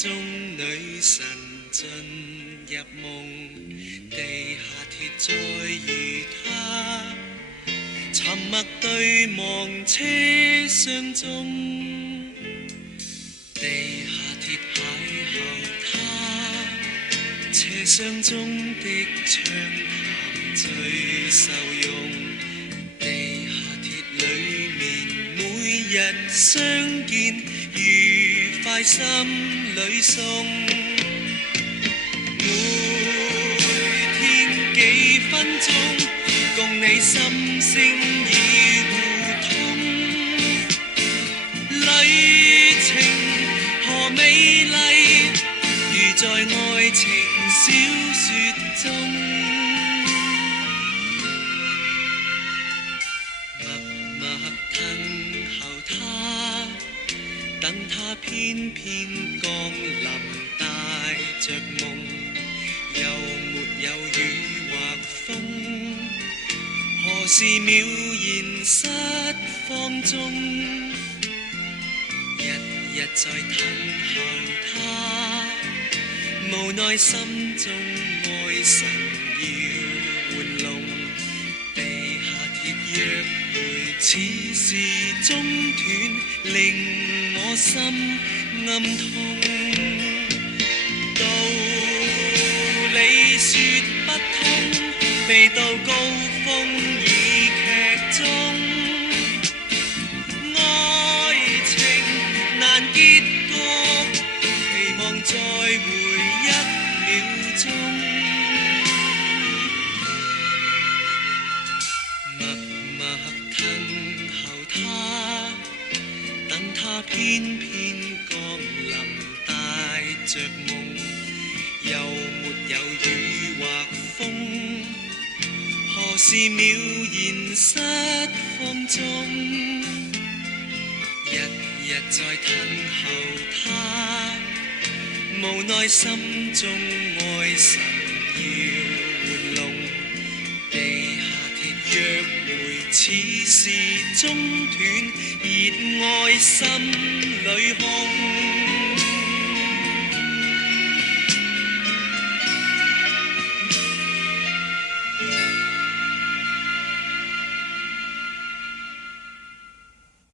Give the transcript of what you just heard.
中女神進入夢，地下鐵再遇她，沉默對望車廂中，地下鐵邂逅她，車廂中的暢談最受用，地下鐵裡面每日相見，愉快心裏送，每天幾分鐘，共你心聲已互通，旅程何美麗，如在愛情小說中，默默等候他，等他偏偏降臨，帶着夢，又沒有雨或風，何時渺然失放縱，日日在等候他，無奈心中愛神要玩弄，地下鐵約會似是中斷，令我心暗痛，道理說不通，未到高峰已劇終，愛情難結局，期望再會一秒鐘，默默等候他，等他偏偏降臨，帶着夢，又沒有雨或風，何時渺然失放縱，日日在等候他，無奈心中愛神要玩弄，地下鐵約會似是中斷，熱愛心裏空。